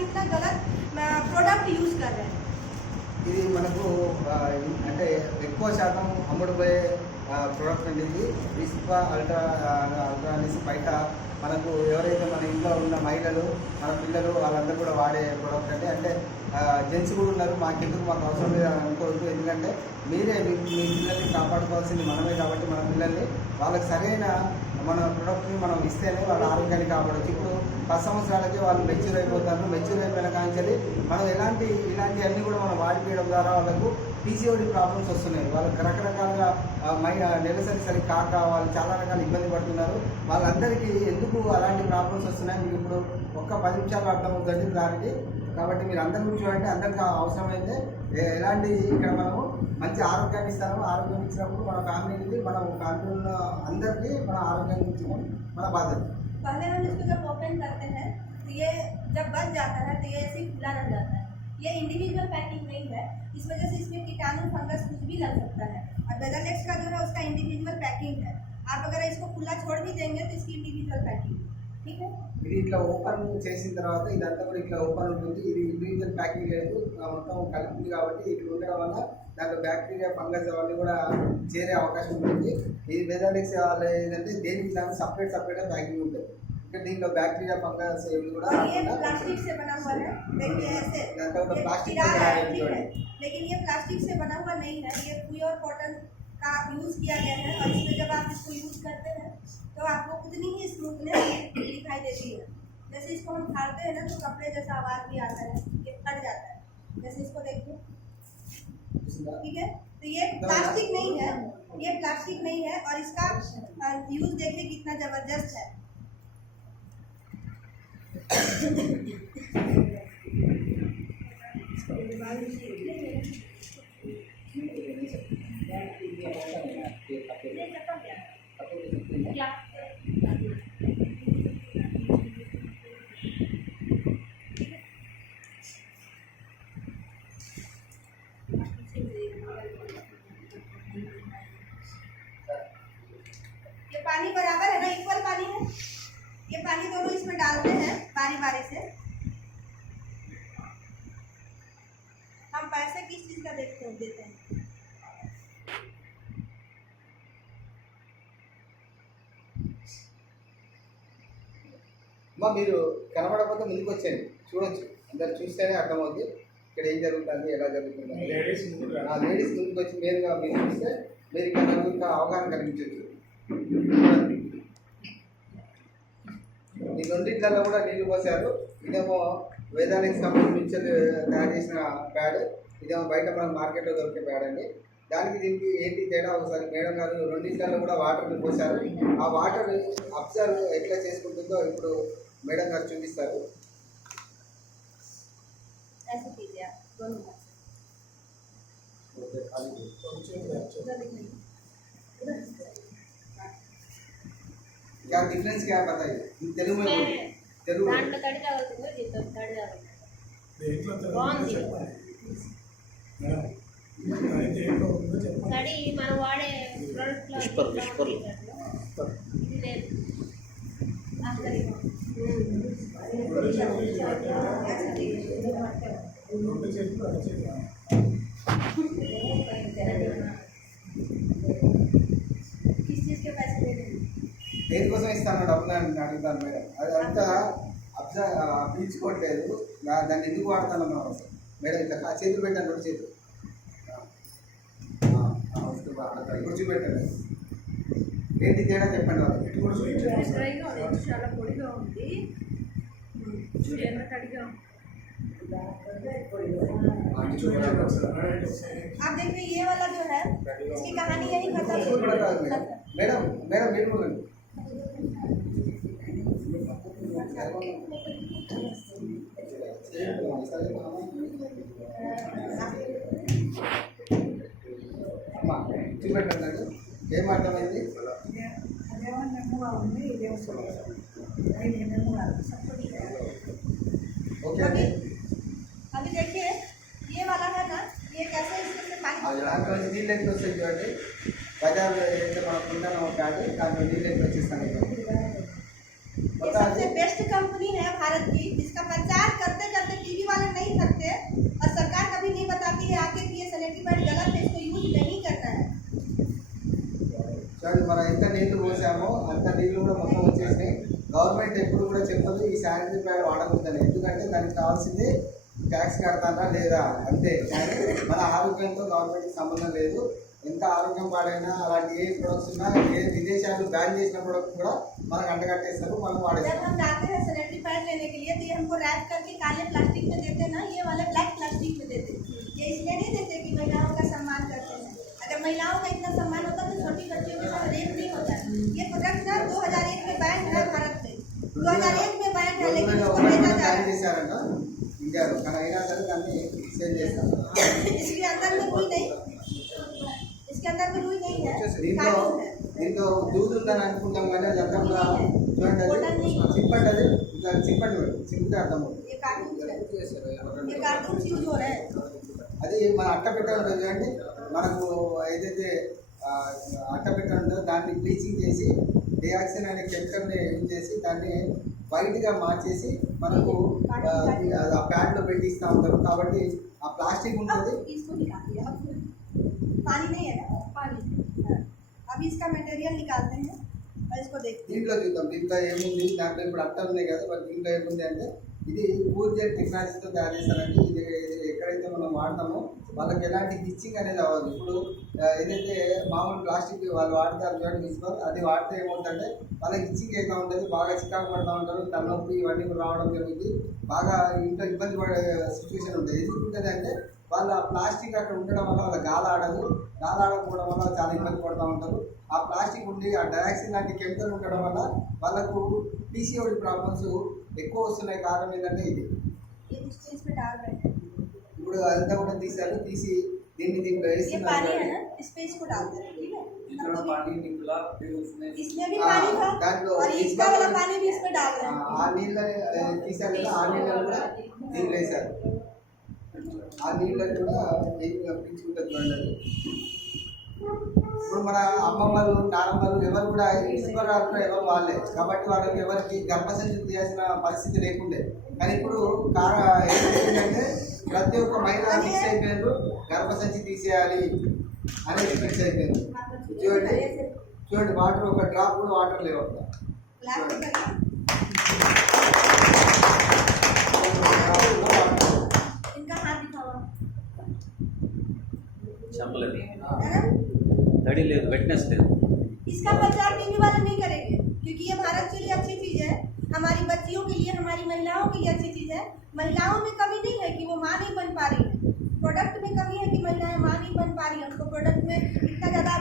कितना गलत product use कर रहे हैं। ఇది మనకు అంటే ఎక్కువ శాతం అమ్ముడుపోయే ప్రోడక్ట్ అండి ఇది విస్పా అల్ట్రా అనేసి బయట మనకు ఎవరైతే మన ఇంట్లో ఉన్న మహిళలు మన పిల్లలు వాళ్ళందరూ కూడా వాడే ప్రోడక్ట్ అండి. అంటే జెంట్స్ కూడా ఉన్నారు, మాకెందుకు మాకు అవసరం లేదు అని అనుకోవద్దు. ఎందుకంటే మీరే మీ పిల్లల్ని కాపాడుకోవాల్సింది మనమే కాబట్టి మన పిల్లల్ని వాళ్ళకి సరైన మన ప్రోడక్ట్ని మనం ఇస్తేనే వాళ్ళ ఆరోగ్యాన్ని కాపాడవచ్చు. ఇప్పుడు 10 సంవత్సరాలకే వాళ్ళు మెచ్యూర్ అయిపోతారు. మెచ్యూర్ అయిపోయిన కాంచెల్లి మనం ఇలాంటివన్నీ కూడా మనం వాడిపోయడం ద్వారా వాళ్ళకు పీసీఓడి ప్రాబ్లమ్స్ వస్తున్నాయి. వాళ్ళకి రకరకాలుగా నెలసరి సరి కాక వాళ్ళు చాలా రకాల ఇబ్బంది పడుతున్నారు. వాళ్ళందరికీ ఎందుకు అలాంటి ప్రాబ్లమ్స్ వస్తున్నాయి మీకు ఇప్పుడు ఒక్క 10 నిమిషాలు అర్థమవుతుంది దానికి. కాబట్టి మీరు అందరి గురించి చూడండి, అందరికీ అవసరమైతే ఎలాంటి ఇక్కడ మనము మంచి ఆరోగ్యాన్ని ఇస్తాము. ఆరోగ్యం ఇచ్చినప్పుడు మన ఫ్యామిలీకి మనం ఫ్యామిలీ ఉన్న అందరికీ మన ఆరోగ్యాన్ని ఇచ్చడం మన బాధ్యత. पहले हम इसको जब ओपन करते हैं तो ये जब बच जाता है तो ये ऐसे खुला रह जाता है। ये इंडिविजुअल पैकिंग नहीं है, इस वजह से इसमें कीटाणु फंगस कुछ भी लग सकता है। और बेदानेक्स का जो है उसका इंडिविजुअल पैकिंग है। आप अगर इसको खुला छोड़ भी देंगे तो इसकी इंडिविजुअल पैकिंग, ठीक है। ఇది ఇట్లా ఓపెన్ చేసిన తర్వాత ఇదంతా కూడా ఇట్లా ఓపెన్ ఉంటుంది. ఇది ఇండివిజువల్ ప్యాకింగ్ లేదు, మొత్తం కలిపి కాబట్టి ఇట్లా ఉండడం వల్ల దాంట్లో బ్యాక్టీరియా ఫంగస్ అవన్నీ కూడా చేరే అవకాశం ఉంటుంది. ఇది బెదానిక్స్ ఏంటంటే దేనికి దానికి సపరేట్గా ప్యాకింగ్ ఉంటుంది. ఇక్కడ దీంట్లో బ్యాక్టీరియా ఫంగస్ ఏవి కూడా प्लास्टिक से बना हुआ है, देखिए ऐसे प्लास्टिक लेकिन ये प्लास्टिक से बना हुआ नहीं है, ये प्योर कॉटन का यूज किया गया है। और इसमें जब आप इसको यूज करते हैं तो आपको उतनी ही स्मूथनेस दिखाई देती है। जैसे इसको हम फाड़ते हैं ना तो कपड़े जैसा आवाज भी आता है, ये फट जाता है। जैसे इसको देखिए, ठीक है। तो ये प्लास्टिक नहीं है, ये प्लास्टिक नहीं है। और इसका यूज देखिए कितना जबरदस्त है। ये पानी बराबर है ना, इक्वल पानी है। ये पानी दोनों इसमें डालते हैं बारी बारी से। हम पैसे किस चीज का देते हैं। మీరు కనబడకపోతే ముందుకు వచ్చేయండి, చూడొచ్చు. అందరు చూస్తేనే అర్థమవుతుంది ఇక్కడ ఏం జరుగుతుంది, ఎలా జరుగుతుంది. లేడీస్ ముందుకు వచ్చి నేరుగా మీరు చూస్తే మీరు ఇంకా అవగాహన కలిగించవచ్చు. ఈ రెండింటిలో కూడా నీళ్లు పోసారు. ఇదేమో వేదానికి సంబంధించి తయారు చేసిన ప్యాడ్, ఇదేమో బయట మనం మార్కెట్లో దొరికే ప్యాడ్ అండి. దానికి దీనికి ఏంటి తేడా ఒకసారి మేడం గారు రెండింటిలో కూడా వాటర్ని పోసారు. ఆ వాటర్ అబ్జర్వ్ ఎట్లా చేసుకుంటుందో ఇప్పుడు మేడం గారు చూపిస్తారు. क्या डिफरेंस क्या बताइए तेलुगु में तेलुगु దాంట్లో తడి తగులుతుందో దీంతో తడి తగులుతుంది. తడి మనం వాడే ప్రోడక్ట్లో దేనికోసం ఇస్తాను డబ్బులు అని అడుగుతాను మేడం. అది అంతా పీల్చుకోవట్లేదు, దాన్ని ఎందుకు వాడతాను మనం అసలు మేడం. ఇట్లా చేతులు పెట్టాను, 2 చేతులు ఇప్పుడు చూపెట్టండి. ఏంటి తేడా చెప్పండి వాళ్ళకి. చాలా పొడిగా ఉంది, తడిగా ఉంది. आप देखिए ये वाला जो है इसकी कहानी यही खत्म मैडम मैडम बिल्कुल అమ్మా చూపెట్టండి. ఏం అర్థమైంది? ఓకే అండి. अभी देखिए ये वाला है ना, ये कैसे इसमें पानी దాంట్లో నీళ్ళు ఎక్కువ వస్తాయి చూడండి. బజార్ ఏదైతే మనం కొంటామో ప్యాడ్ దాంట్లో నీళ్ళు ఎక్కువ వచ్చేస్తాను. ये सबसे बेस्ट कंपनी है भारत की, जिसका प्रचार करते करते నీళ్ళు కూడా మొత్తం వచ్చేసినాయి. గవర్నమెంట్ ఎప్పుడు కూడా చెప్పదు ఈ శానిటరీ ప్యాడ్ వాడకూడదని, ఎందుకంటే దానికి కావాల్సింది ట్యాక్స్ కడతానా లేదా అంతే. కానీ మన ఆరోగ్యంతో గవర్నమెంట్కి సంబంధం లేదు. ఎంత ఆరోగ్యం పాడైనా అలాంటి ఏ ప్రొడక్ట్స్ ఉన్నా ఏ విదేశాలు బ్యాన్ చేసిన ప్రొడక్ట్ కూడా మనకు అంటగట్టేస్తారు, మనం जब వాడేస్తాం. हम जाते हैं सैनिटरी पैड लेने के लिए तो ये हमको रैप करके काले प्लास्टिक में देते ना, ये वाले ब्लैक प्लास्टिक में देते। ये इसलिए नहीं देते कि महिलाओं का सम्मान करते हैं। अगर महिलाओं का इतना सम्मान होता तो छोटी बच्चियों के साथ रेप नहीं होता। ये प्रोडक्ट ना 2001 में बैन है भारत में, 2001 में बैन है, लेकिन इसको बेचा जा रहा है। చేశారంట ఇండియాలో, కానీ అయినా సరే దాన్ని సేల్ చేస్తారు. इसके अंदर में रुई नहीं, इसके अंदर में रुई नहीं है, దీంట్లో कार्टून है। దీంట్లో దూదు ఉందని అనుకుంటాం కానీ అది అంతా కూడా చూడండి, అది చింపండి, అది ఇట్లా చింపండి, చింపితే అర్థం అవుతుంది. ये कार्टून है, ये कार्टून यूज हो रहा है। అది మన అట్టపెట్ట ఉంటుంది చూడండి, మనకు ఏదైతే అట్టపెట్ట ఉందో దాన్ని బ్లీచింగ్ చేసి డియాక్సిన్ అనే కెమికల్ని యూజ్ చేసి దాన్ని వైట్గా మార్చేసి మనకు ఆ ప్యాడ్లో పెట్టిస్తూ ఉంటారు. కాబట్టి ఆ ప్లాస్టిక్ ఉంటుంది. इसको निकाल दिया, पानी नहीं है ना, पानी। अभी इसका मटेरियल निकालते हैं और इसको देखते हैं। దీంట్లో చూద్దాం దీంట్లో ఏముంది. దాంట్లో ఇప్పుడు అట్ట ఉన్నాయి కదా, మరి దీంట్లో ఏముంది అంటే ఇది కూల్ జెట్ టెక్నాలజీతో తయారు చేస్తారండి. ఇది ఎక్కడైతే మనం వాడతామో వాళ్ళకి ఎలాంటి గిచ్చింగ్ అనేది అవ్వదు. ఇప్పుడు ఏదైతే మామూలు ప్లాస్టిక్ వాళ్ళు వాడతారు చూడండి మున్సిపల్, అది వాడితే ఏమవుతుందంటే వాళ్ళకి గిచ్చింగ్ అవుతూ ఉంటుంది, బాగా చికాకు పడుతూ ఉంటారు, తలనొప్పి ఇవన్నీ కూడా రావడం జరుగుతుంది, బాగా ఇంట్లో ఇబ్బంది పడే సిచ్యువేషన్ ఉంటుంది. ఎందుకు ఉంటుంది అంటే వాళ్ళ ప్లాస్టిక్ అక్కడ ఉండడం వల్ల వాళ్ళ గాలి ఆడకపోవడం వల్ల చాలా ఇబ్బంది పడుతూ ఉంటారు. ఆ ప్లాస్టిక్ ఉండి ఆ డయాక్సిన్ లాంటి కెమికల్ ఉండడం వల్ల వాళ్ళకు పీసీఓడి ప్రాబ్లమ్స్ ఎక్కువ వస్తున్నాయి. కారణం ఏంటంటే ఇది ये स्टेज पे डाल रहे हैं, ఇప్పుడు అదంతా కూడా తీసి దీన్ని దీంట్లో ये వేస్తున్నారు. पानी है ना, इस पे इसको डालते हैं, ठीक है। जितना पानी निकला फिर उसमें इसमें भी पानी था దాంట్లో और इसका वाला पानी भी इस पे डाल रहे हैं। ఆ నీళ్ళని తీసారు కదా, ఆ నీళ్ళని కూడా దీంట్లో వేశారు. ఆ నీళ్ళని కూడా పీల్చుకుంటుంది చూడండి. అది ఇప్పుడు మన అమ్మమ్మలు నానమ్మలు ఎవరు కూడా ఇసుకరాలు ఎవరు వాళ్ళే, కాబట్టి వాళ్ళకి ఎవరికి గర్భసంచి తీయాల్సిన పరిస్థితి లేకుండే. కానీ ఇప్పుడు ఏంటంటే ప్రతి ఒక్క మహిళ ఫిక్స్ అయిపోయారు, గర్భసంచి తీసేయాలి అనేది ఫిక్స్ అయిపోయింది. చూడండి వాటర్ ఒక డ్రాప్ కూడా వాటర్ లేవు అక్కడ. ब्लैक पेपर का। इनका हाथ दिखाओ, चंपल है ना। तड़ी ले वेटनेस ले इसका प्रचार टीवी वाले नहीं करेंगे, क्योंकि ये भारत के लिए अच्छी चीज़ है, हमारी बच्चियों के लिए, हमारी महिलाओं के लिए अच्छी चीज़ है। महिलाओं में कमी नहीं है कि वो माँ नहीं बन पा रही है, प्रोडक्ट में कमी है कि महिलाएं माँ नहीं बन पा रही है। उनको प्रोडक्ट में इतना ज़्यादा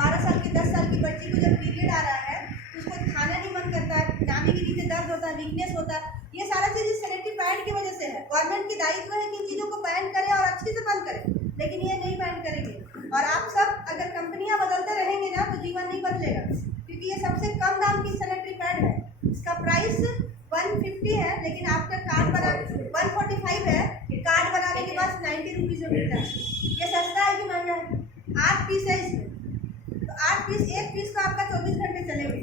12 साल की 10 साल की बच्ची को जब पीरियड आ रहा है तो उसको खाना नहीं मन करता है, नाभि के नीचे दर्द होता है, वीकनेस होता है। ये सारा चीज़ सैनिटरी पैड की वजह से है। गवर्नमेंट की दायित्व है कि इन चीज़ों को बैन करें और अच्छे से बंद करें, लेकिन ये नहीं बैन करेंगे। और आप सब अगर कंपनियां बदलते रहेंगे ना तो जीवन नहीं बदलेगा, क्योंकि ये सबसे कम दाम की सैनिटरी पैड है। इसका प्राइस 150 है, लेकिन आपका कार्ड बना 145 है, कार्ड बनाने के बाद 90 रुपीज़ में मिलता है। ये सस्ता है कि महंगा है? 8 पीस है इसमें, तो 8 पीस, एक पीस तो आपका 24 घंटे चलेगी।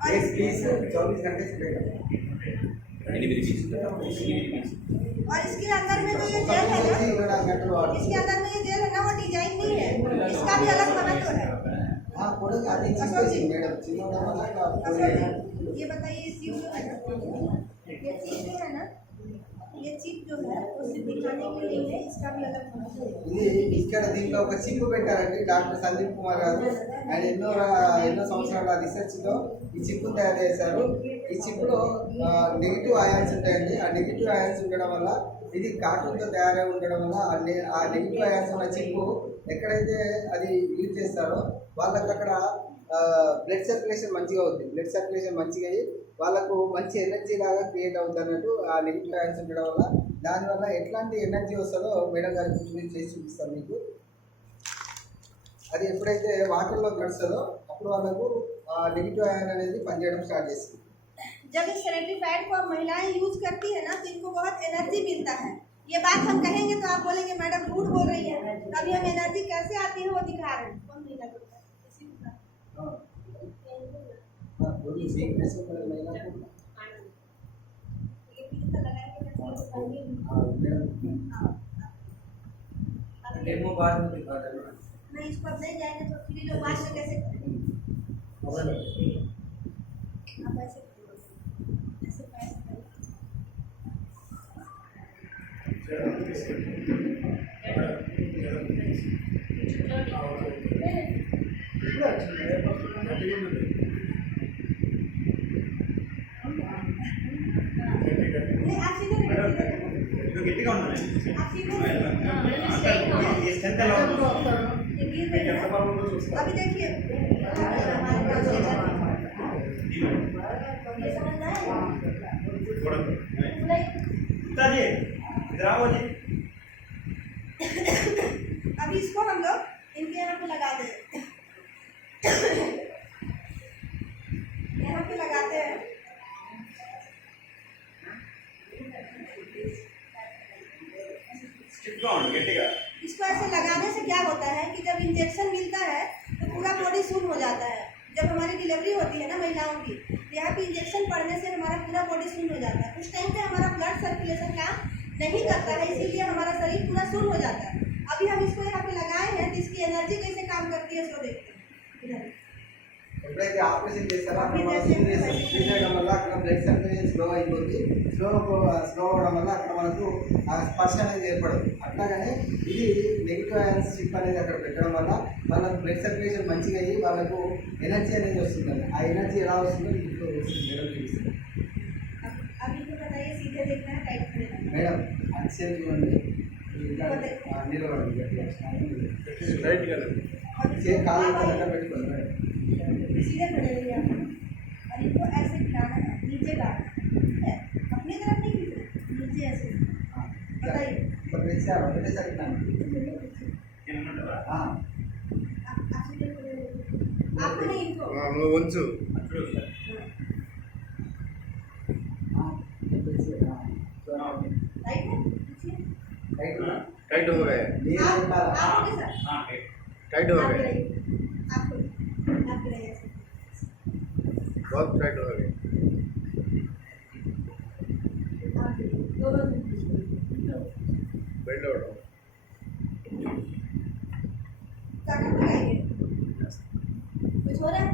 और एक पीस 24 घंटे चलेगा। और इसके अंदर में जो ये जेल है ना, इसके अंदर में ये जेल है ना, वो डिजाइन नहीं है, इसका भी अलग महत्व है। हाँ थोड़ा आधी चीज़ मैडम चिन्हों ये बताइए, ये चीज जो है ना, ये चीज जो है ना, ये चीज जो है उसे दिखाने के लिए है, इसका भी अलग महत्व है। ఇది ఇక్కడ దీంట్లో ఒక చిప్ పెట్టారండి డాక్టర్ సందీప్ కుమార్ గారు. ఆయన ఎన్నో సంవత్సరాల రిసెర్చ్తో ఈ చిప్ తయారు చేశారు. ఈ చిప్లో నెగిటివ్ అయాన్స్ ఉంటాయండి. ఆ నెగిటివ్ అయాన్స్ ఉండడం వల్ల ఇది కార్టూన్తో తయారై ఉండడం వల్ల ఆ నెగిటివ్ అయాన్స్ ఉన్న చిప్ ఎక్కడైతే అది యూజ్ చేస్తారో వాళ్ళకి అక్కడ బ్లడ్ సర్క్యులేషన్ మంచిగా అవుతుంది. బ్లడ్ సర్క్యులేషన్ మంచిగా అయ్యి వాళ్ళకు మంచి ఎనర్జీ లాగా క్రియేట్ అవుతుంది అన్నట్టు ఆ నెగిటివ్ అయాన్స్ ఉండడం వల్ల. దానివల్ల ఎట్లాంటి ఎనర్జీ వస్తుందో మేడం గారి గురించి చేసి చూపిస్తాను మీకు. అది ఎప్పుడైతే వాటర్లో నడుస్తుందో అప్పుడు వాళ్ళకు నెగిటివ్ అయాన్ అనేది పనిచేయడం స్టార్ట్ చేస్తుంది. जब इस सैनिटरी पैड को महिलाएं यूज करती है ना तो इनको बहुत एनर्जी मिलता है। ये बात हम कहेंगे तो आप बोलेंगे मैडम झूठ बोल रही है, अभी हम एनर्जी कैसे आती है वो दिखा रहे हैं। कौन महिला बोलता है? ये पीछे तक लगाएंगे तो पहले डेमो बाद में दिखा देना। नहीं, इसको अब नहीं जाएंगे तो फिर लोग बाद में कैसे करेंगे? नहीं, आप सीधे नहीं, గట్టిగా ఉండాలి आप सीधे नहीं। ఈ స్ట్రెంత్ ఎలా ఉంటుంది ये गिर रही है। अभी देखिए हमारे पास ये समझ रहा है नहीं? पिताजी इधर आओ जी अभी इसको हम लोग इनके यहाँ पे लगा दें, यहाँ पे लगाते हैं। స్టిఫ్గా ఉండు గట్టిగా इसको ऐसे लगाने से क्या होता है कि जब इंजेक्शन मिलता है तो पूरा बॉडी शून्य हो जाता है। जब हमारी डिलीवरी होती है ना महिलाओं की, यहाँ पे इंजेक्शन पड़ने से हमारा पूरा बॉडी शून्य हो जाता है। उस टाइम पे हमारा ब्लड सर्कुलेशन काम नहीं करता है, इसीलिए हमारा शरीर पूरा शून्य हो जाता है। अभी हम इसको यहाँ पे लगाए हैं तो इसकी एनर्जी कैसे काम करती है इसको देखते हैं। इधर ఎప్పుడైతే ఆపరేషన్ చేస్తారో అక్కడ మనం స్క్రీన్ చేయడం వల్ల అక్కడ బ్లడ్ సర్క్యులేషన్ స్లో అయిపోతుంది. స్లో అవడం వల్ల అక్కడ మనకు ఆ స్పర్శ అనేది ఏర్పడదు. అట్లాగనే ఇది నెగిటివ్ అయాన్స్ స్ట్రిప్ అనేది అక్కడ పెట్టడం వల్ల వాళ్ళకు బ్లడ్ సర్క్యులేషన్ మంచిగా అయ్యి వాళ్ళకు ఎనర్జీ అనేది వస్తుంది. ఆ ఎనర్జీ ఎలా వస్తుందో ఇంట్లో చూపిస్తుంది. अभी तो बताइए, सीधे देखना है टाइट करना है। మేడం అక్షరం చూడండి, నిలబడండి గట్టిగా కాలు కరెక్ట్గా పెట్టుకోండి మేడం. सीधे खड़े रहिए आप, और इनको ऐसे खिलाना है, नीचे गाड़ना है, अपनी तरफ नहीं खींचना, नीचे ऐसे। बताइए ఒకటేసారి ఏమన్నారా आप सीधे खड़े रहिए, आपको नहीं इनको। ఉంచు राइट है, पीछे। टाइट हो गए आप आगे सर, टाइट हो आगे गए रहिए, आपको आगे रहिए ऐसे। बहुत टाइट हो गए आगे, दोनों बेंड आउट ताकत लगाइए। कुछ हो रहा है?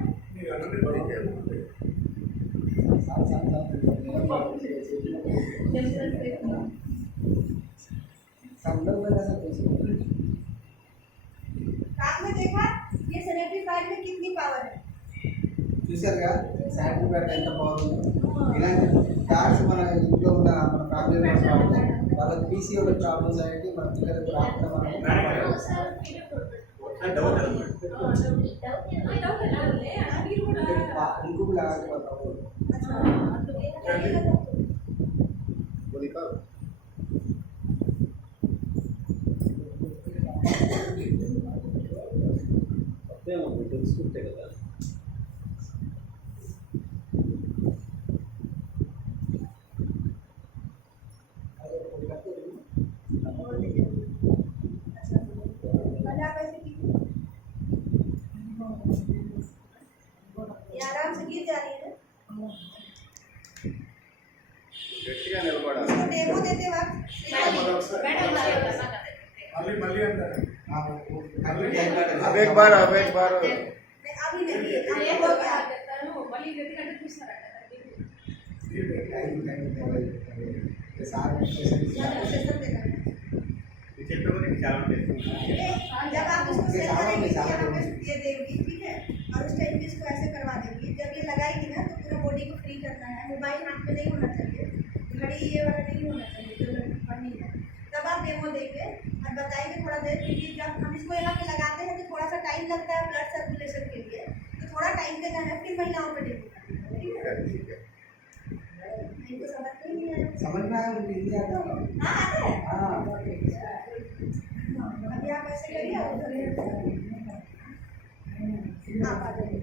आपने देखा ये सैनिटरी पैड में कितनी पावर है? చూసారుగా శానిటరీ ప్యాడ్ ఎంత బాగుంది. ఇలాంటి ప్యాడ్స్ మన ఇంట్లో ఉన్న మన ఫ్యామిలీ మెంబర్స్ వాళ్ళకి పీసీఓడి ప్రాబ్లమ్స్ అనేది మన పిల్లలకు రాకుండా ఇంకొక ఆగిపోతాము. वो दिखा తప్పేముంది తెలుసుకుంటే కదా. पहले आप ऐसे कीजिए, ये आराम से गिर जा रही है। గట్టిగా నిలబడాలి इसको डेमो देते वक्त अब एक बार नहीं, अभी नहीं, अभी हो गया। ज्यादा सेशन देना है। చెప్పేవారు చాలా ఉంటాయి जब आप इसको सेट करेंगे तो यहाँ पे ये देंगी, ठीक है, और उस टाइम पे इसको ऐसे करवा देंगी। जब ये लगाएगी ना तो पूरा बॉडी को फ्री करना है। मोबाइल हाथ में नहीं होना चाहिए, घड़ी ये वाला नहीं होना चाहिए जो पढ़नी है। तब आप डेमो देंगे और बताएंगे थोड़ा देर के लिए। जब हम इसको यहाँ पे लगाते हैं तो थोड़ा सा टाइम लगता है ब्लड सर्कुलेशन के लिए, तो थोड़ा टाइम देना है, फिर महिलाओं पे डेमो करना है, ठीक है। इनको समझ में नहीं आया? समझ में आया हिंदी आता है? हाँ आता है। हाँ अभी आप ऐसे करिए और उधर आप आ जाइए।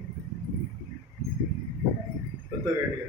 तो गट्टिగా